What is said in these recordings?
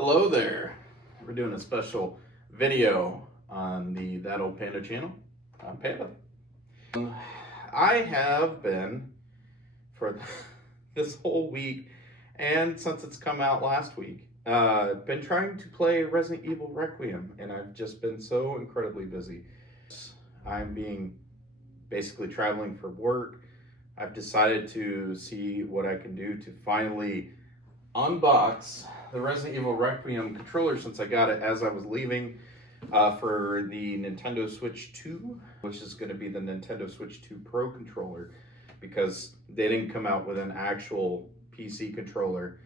Hello there. We're doing a special video on the That Old Panda channel. I'm Panda. I have been, for this whole week, and since it's come out last week, been trying to play Resident Evil Requiem, and I've just been so incredibly busy. I'm basically traveling for work. I've decided to see what I can do to finally unbox the Resident Evil Requiem controller, since I got it as I was leaving for the Nintendo Switch 2, which is going to be the Nintendo Switch 2 Pro controller, because they didn't come out with an actual PC controller.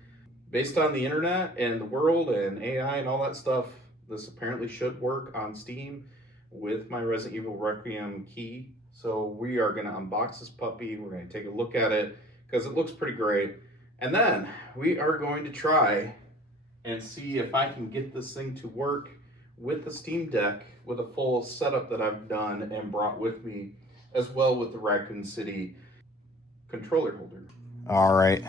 Based on the internet and the world and AI and all that stuff, this apparently should work on Steam with my Resident Evil Requiem key. So we are going to unbox this puppy. We're going to take a look at it because it looks pretty great. And then we are going to try and see if I can get this thing to work with the Steam Deck with a full setup that I've done and brought with me, as well with the Raccoon City controller holder. All right.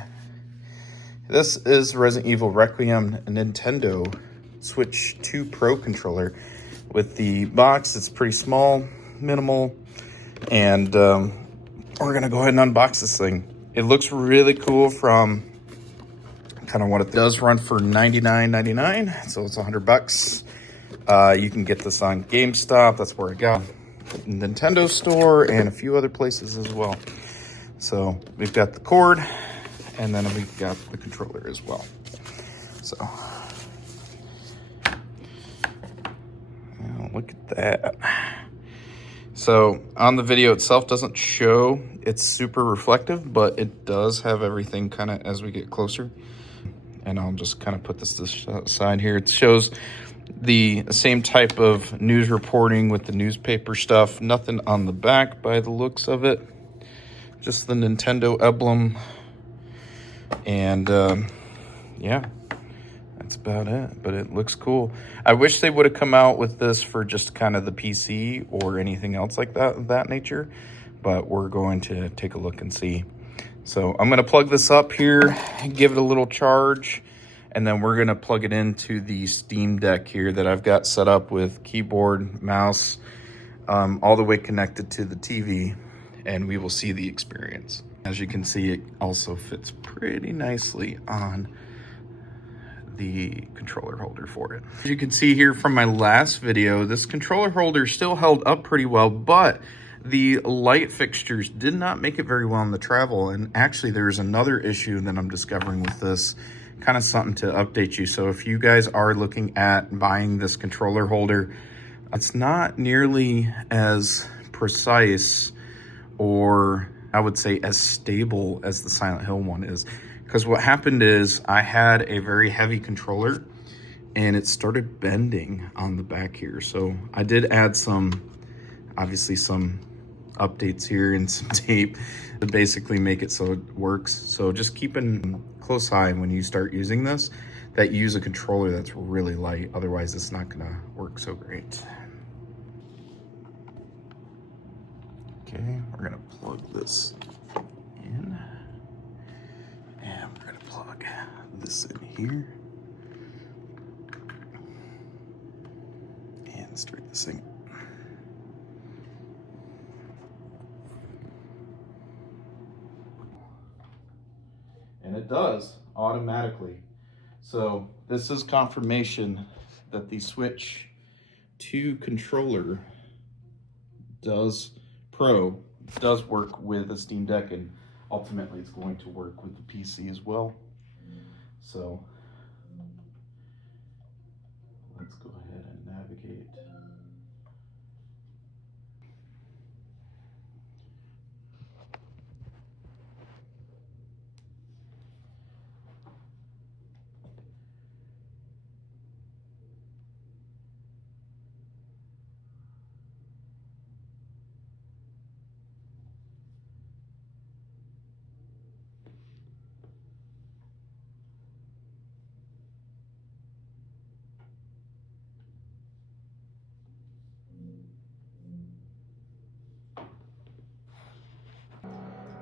This is Resident Evil Requiem Nintendo Switch 2 Pro controller. With the box, it's pretty small, minimal, and we're going to go ahead and unbox this thing. It looks really cool from kind of what it does. Run for $99.99, so it's $100. You can get this on GameStop. That's where I got it. Nintendo Store and a few other places as well. So we've got the cord, and then we've got the controller as well. So look at that. So on the video itself doesn't show it's super reflective, but it does have everything kind of as we get closer. And I'll just kind of put this to the side here. It shows the same type of news reporting with the newspaper stuff. Nothing on the back by the looks of it. Just the Nintendo emblem. And yeah, that's about it. But it looks cool. I wish they would have come out with this for just kind of the PC or anything else like that nature. But we're going to take a look and see. So I'm going to plug this up here, give it a little charge, and then we're going to plug it into the Steam Deck here that I've got set up with keyboard, mouse, all the way connected to the TV, and we will see the experience. As you can see, it also fits pretty nicely on the controller holder for it. As you can see here from my last video, this controller holder still held up pretty well, but the light fixtures did not make it very well in the travel. And actually there's another issue that I'm discovering with this, kind of something to update you. So if you guys are looking at buying this controller holder, it's not nearly as precise, or I would say as stable as the Silent Hill one is. Because what happened is I had a very heavy controller and it started bending on the back here. So I did add obviously some updates here and some tape to basically make it so it works. So just keep a close eye when you start using this, that you use a controller that's really light. Otherwise it's not gonna work so great. Okay, we're gonna plug this in, and we're gonna plug this in here and start this thing. And it does automatically. So this is confirmation that the Switch 2 controller Pro does work with a Steam Deck, and ultimately it's going to work with the PC as well. So let's go ahead and navigate.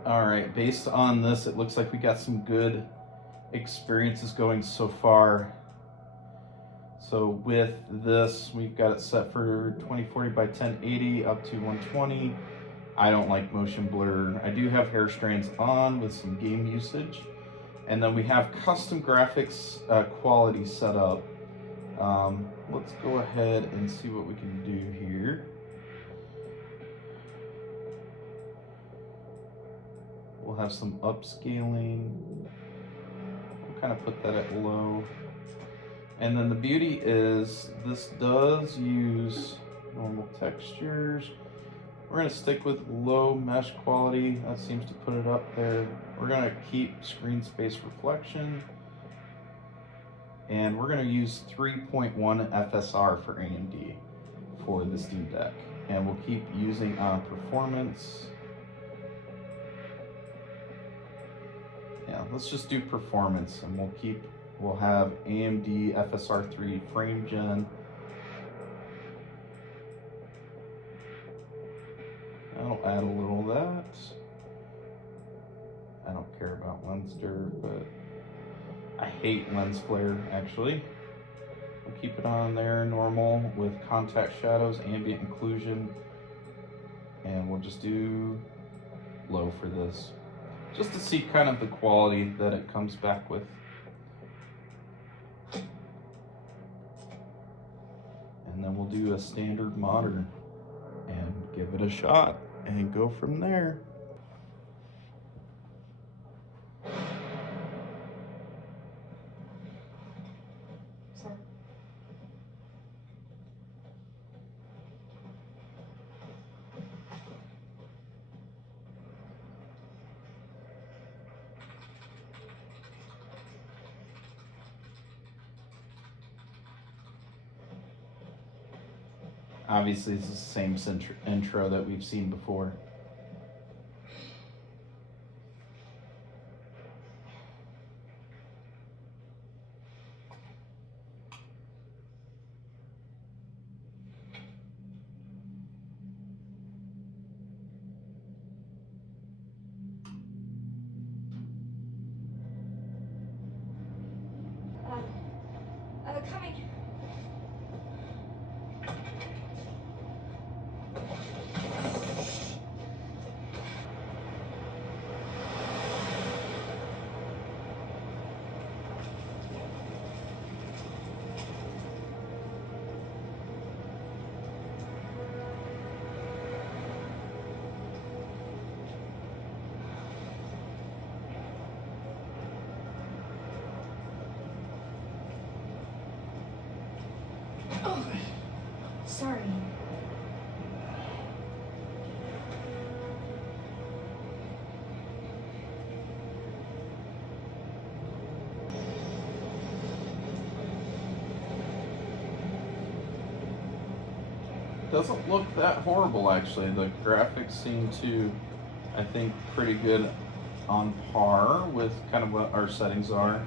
All right, based on this, it looks like we got some good experiences going so far. So with this, we've got it set for 2040 by 1080 up to 120. I don't like motion blur. I do have hair strands on with some game usage. And then we have custom graphics quality set up. Let's go ahead and see what we can do here. We'll have some upscaling. We'll kind of put that at low. And then the beauty is this does use normal textures. We're gonna stick with low mesh quality. That seems to put it up there. We're gonna keep screen space reflection. And we're gonna use 3.1 FSR for AMD for the Steam Deck. And we'll keep using performance. Yeah, let's just do performance, and we'll have AMD FSR3 frame gen. I'll add a little of that. I don't care about lens dirt, but I hate lens flare actually. We'll keep it on there normal with contact shadows, ambient occlusion, and we'll just do low for this, just to see kind of the quality that it comes back with. And then we'll do a standard modern and give it a shot and go from there. Obviously, it's the same intro that we've seen before. Coming. Oh, sorry. Doesn't look that horrible actually. The graphics seem to, I think, pretty good on par with kind of what our settings are.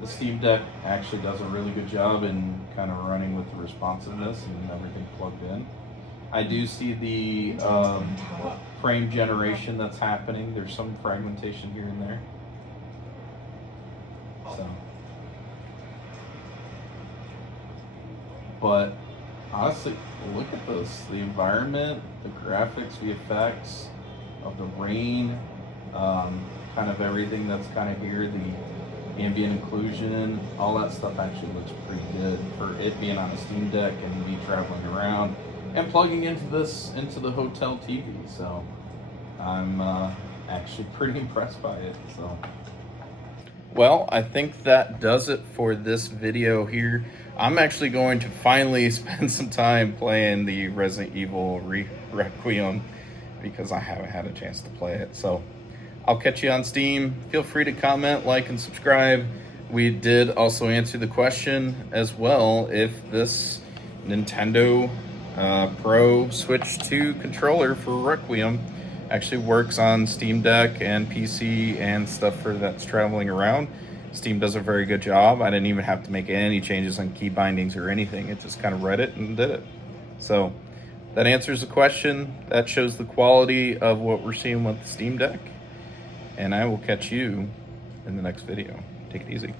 The Steam Deck actually does a really good job in kind of running with the responsiveness and everything plugged in. I do see the frame generation that's happening. There's some fragmentation here and there. So, but honestly, look at this. The environment, the graphics, the effects of the rain, kind of everything that's kind of here, the ambient occlusion, all that stuff actually looks pretty good for it being on a Steam Deck and me traveling around and plugging into the hotel TV. So I'm actually pretty impressed by it. So, well, I think that does it for this video here. I'm actually going to finally spend some time playing the Resident Evil Requiem because I haven't had a chance to play it. So I'll catch you on Steam. Feel free to comment, like, and subscribe. We did also answer the question as well if this Nintendo Pro Switch 2 controller for Requiem actually works on Steam Deck and PC and stuff for that's traveling around. Steam does a very good job. I didn't even have to make any changes on key bindings or anything. It just kind of read it and did it. So that answers the question. That shows the quality of what we're seeing with the Steam Deck. And I will catch you in the next video. Take it easy.